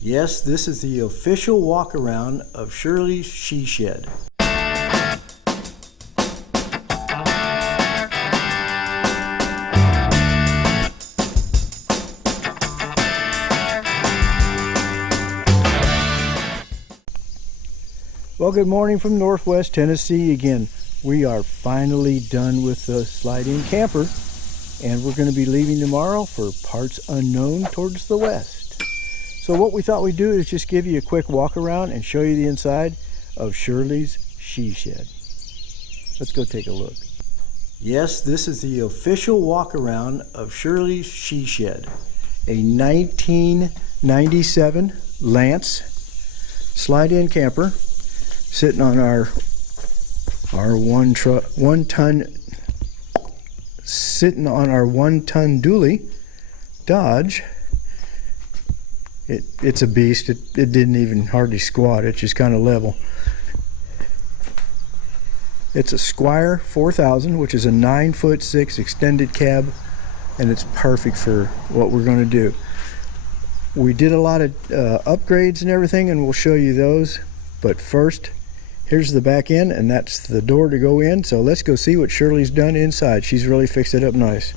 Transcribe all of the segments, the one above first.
Yes, this is the official walk around of Shirley's she shed. Well, good morning from Northwest Tennessee again. We are finally done with the slide-in camper, and we're going to be leaving tomorrow for parts unknown towards the west. So what we thought we'd do is just give you a quick walk around and show you the inside of Shirley's she shed. Let's go take a look. Yes, this is the official walk around of Shirley's she shed. A 1997 Lance slide-in camper sitting on our one ton dually Dodge. It's a beast. It didn't even hardly squat. It's just kind of level. It's a Squire 4000, which is a 9'6" extended cab, and it's perfect for what we're going to do. We did a lot of upgrades and everything, and we'll show you those. But first, here's the back end, and that's the door to go in. So let's go see what Shirley's done inside. She's really fixed it up nice.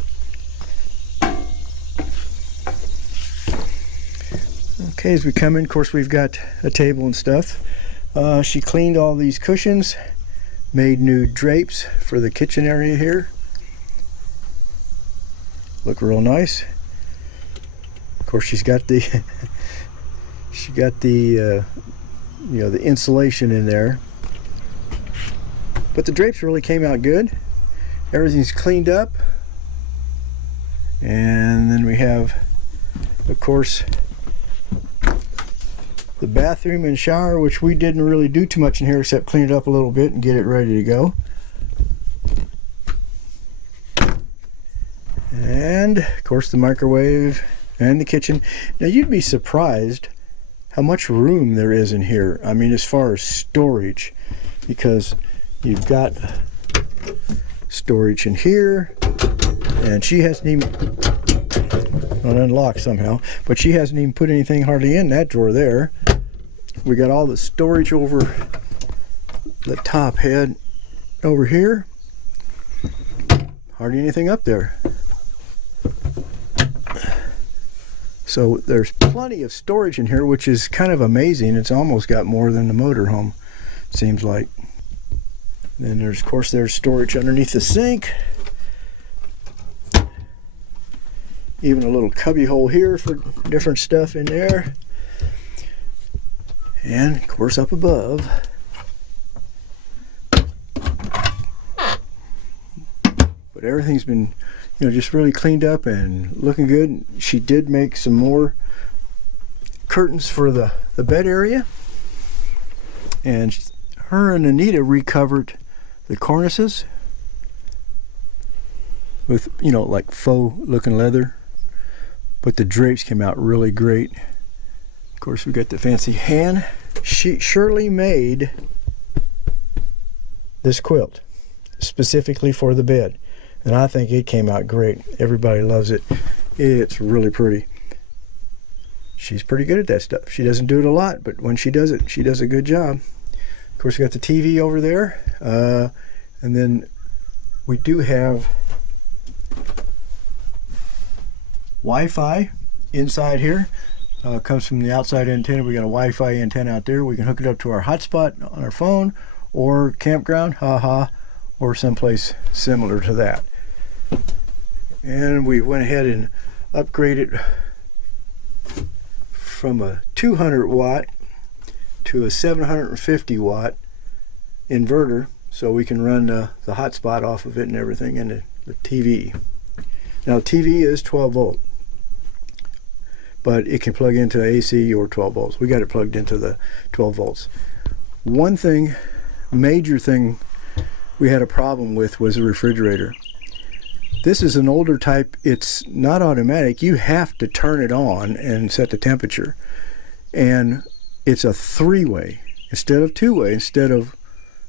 Okay, as we come in, of course, we've got a table and stuff. She cleaned all these cushions, made new drapes for the kitchen area here. Look real nice. Of course, she's got the the insulation in there. But the drapes really came out good. Everything's cleaned up. And then we have, of course, the bathroom and shower, which we didn't really do too much in here except clean it up a little bit and get it ready to go. And of course the microwave and the kitchen. Now you'd be surprised how much room there is in here. I mean, as far as storage, because you've got storage in here, and she hasn't even, well, unlocked somehow, but she hasn't even put anything hardly in that drawer there. We got all the storage over the top head over here. Hardly anything up there. So there's plenty of storage in here, which is kind of amazing. It's almost got more than the motorhome, seems like. Then there's, of course, there's storage underneath the sink. Even a little cubby hole here for different stuff in there. And of course up above, but everything's been, just really cleaned up and looking good. She did make some more curtains for the bed area, and her and Anita recovered the cornices with like faux looking leather, but the drapes came out really great. Of course, we got the fancy hand. Shirley made this quilt specifically for the bed, and I think it came out great. Everybody loves it. It's really pretty. She's pretty good at that stuff. She doesn't do it a lot, but when she does it, she does a good job. Of course, we got the TV over there, and then we do have Wi-Fi inside here. Comes from the outside antenna. We got a Wi-Fi antenna out there. We can hook it up to our hotspot on our phone, or campground, or someplace similar to that. And we went ahead and upgraded from a 200 watt to a 750 watt inverter, so we can run the hotspot off of it and everything, and the TV. Now, TV is 12 volt. But it can plug into AC or 12 volts. We got it plugged into the 12 volts. One thing, major thing we had a problem with was the refrigerator. This is an older type. It's not automatic. You have to turn it on and set the temperature. And it's a three-way instead of two-way. Instead of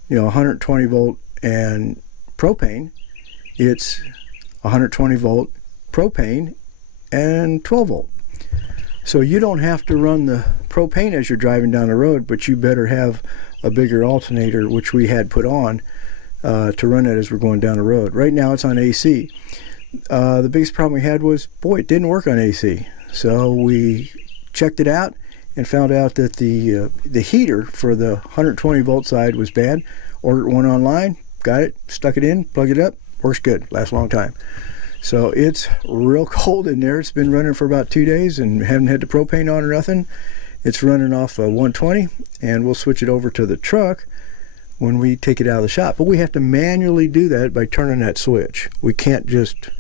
120 volt and propane, it's 120 volt propane and 12 volt. So you don't have to run the propane as you're driving down the road, but you better have a bigger alternator, which we had put on to run it as we're going down the road. Right now it's on AC. The biggest problem we had was, boy, it didn't work on AC. So we checked it out and found out that the heater for the 120 volt side was bad. Ordered one online, got it, stuck it in, plugged it up, works good, lasts a long time. So it's real cold in there. It's been running for about 2 days and haven't had the propane on or nothing. It's running off 120, and we'll switch it over to the truck when we take it out of the shop. But we have to manually do that by turning that switch. We can't just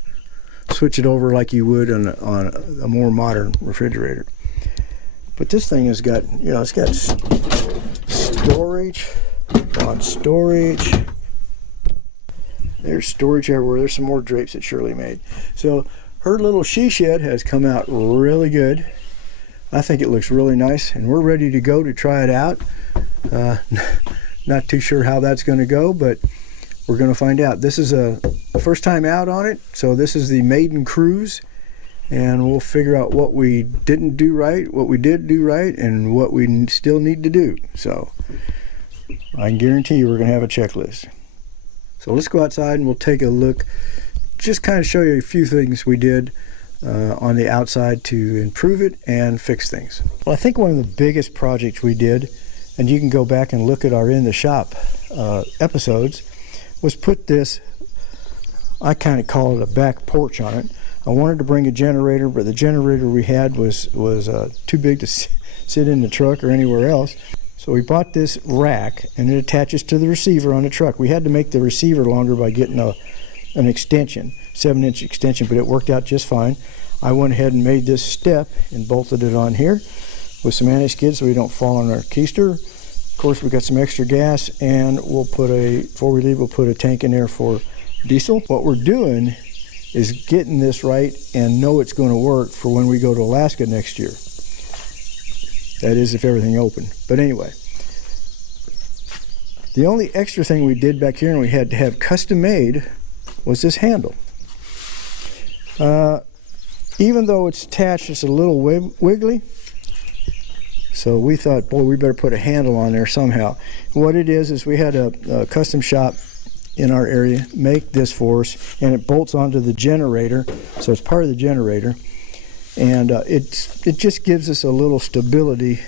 switch it over like you would on a more modern refrigerator. But this thing has got, you know, it's got storage on storage. There's storage everywhere. There's some more drapes that Shirley made. So her little she shed has come out really good. I think it looks really nice, and we're ready to go to try it out. Not too sure how that's going to go, but we're going to find out. This is a first time out on it, so this is the maiden cruise, and we'll figure out what we didn't do right, what we did do right, and what we still need to do. So I can guarantee you we're going to have a checklist. So let's go outside and we'll take a look, just kind of show you a few things we did on the outside to improve it and fix things. Well, I think one of the biggest projects we did, and you can go back and look at our in the shop episodes, was put this, I kind of call it a back porch on it. I wanted to bring a generator, but the generator we had was too big to sit in the truck or anywhere else. So we bought this rack, and it attaches to the receiver on the truck. We had to make the receiver longer by getting an extension, 7-inch extension, but it worked out just fine. I went ahead and made this step and bolted it on here with some anti-skid so we don't fall on our keister. Of course, we got some extra gas, and we'll put before we leave, we'll put a tank in there for diesel. What we're doing is getting this right and know it's going to work for when we go to Alaska next year. That is, if everything opened. But anyway, the only extra thing we did back here, and we had to have custom made, was this handle. Even though it's attached, it's a little wiggly. So we thought, boy, we better put a handle on there somehow. And what it is we had a custom shop in our area make this for us, and it bolts onto the generator, so it's part of the generator. And it just gives us a little stability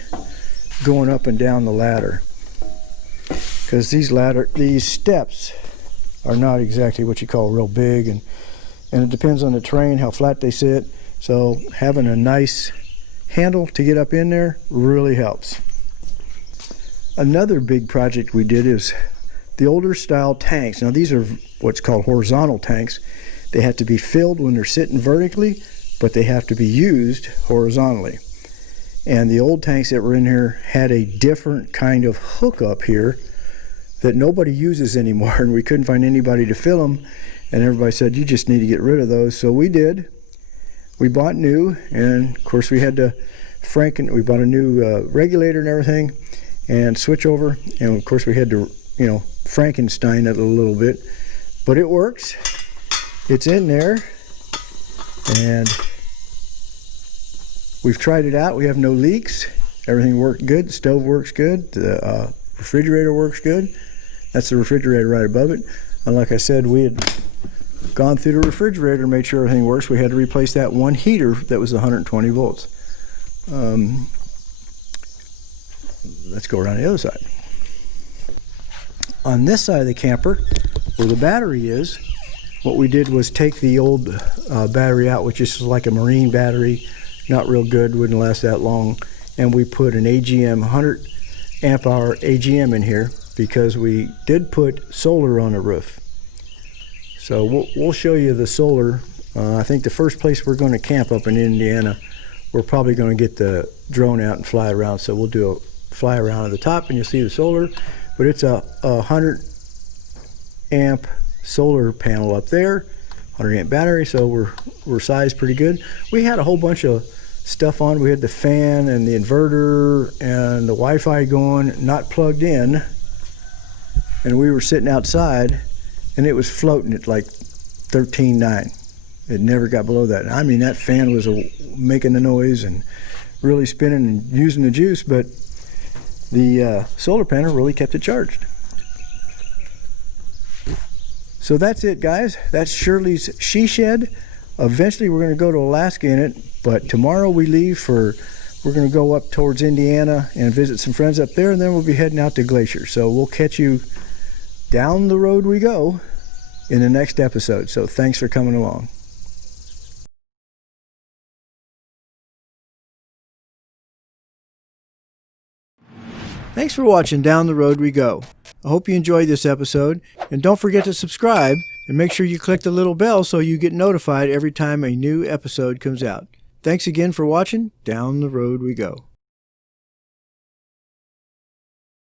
going up and down the ladder, because these steps are not exactly what you call real big, and it depends on the terrain how flat they sit. So having a nice handle to get up in there really helps. Another big project we did is the older style tanks. Now these are what's called horizontal tanks. They have to be filled when they're sitting vertically, but they have to be used horizontally. And the old tanks that were in here had a different kind of hookup here that nobody uses anymore, and we couldn't find anybody to fill them, and everybody said, you just need to get rid of those. So we did. We bought new, and of course we had to we bought a new regulator and everything, and switch over, and of course we had to, you know, Frankenstein it a little bit, but it works. It's in there, and we've tried it out. We have no leaks. Everything worked good. The stove works good. The refrigerator works good. That's the refrigerator right above it. And like I said, we had gone through the refrigerator, made sure everything works. We had to replace that one heater that was 120 volts. Let's go around the other side. On this side of the camper, where the battery is, what we did was take the old battery out, which is like a marine battery, not real good, wouldn't last that long, and we put an AGM, 100 amp hour AGM in here, because we did put solar on the roof. So we'll show you the solar. I think the first place we're going to camp up in Indiana, we're probably going to get the drone out and fly around. So we'll do a fly around at the top and you'll see the solar. But it's a 100 amp solar panel up there, 100 amp battery, so we're sized pretty good. We had a whole bunch of stuff on. We had the fan and the inverter and the Wi-Fi going, not plugged in, and we were sitting outside, and it was floating at like 13.9. It never got below that. I mean, that fan was making the noise and really spinning and using the juice, but the solar panel really kept it charged. So that's it, guys. That's Shirley's she shed. Eventually we're going to go to Alaska in it, but tomorrow we leave we're going to go up towards Indiana and visit some friends up there, and then we'll be heading out to Glacier. So we'll catch you down the road we go in the next episode. So thanks for coming along. Thanks for watching Down the Road We Go. I hope you enjoyed this episode, and don't forget to subscribe and make sure you click the little bell so you get notified every time a new episode comes out. Thanks again for watching Down the Road We Go.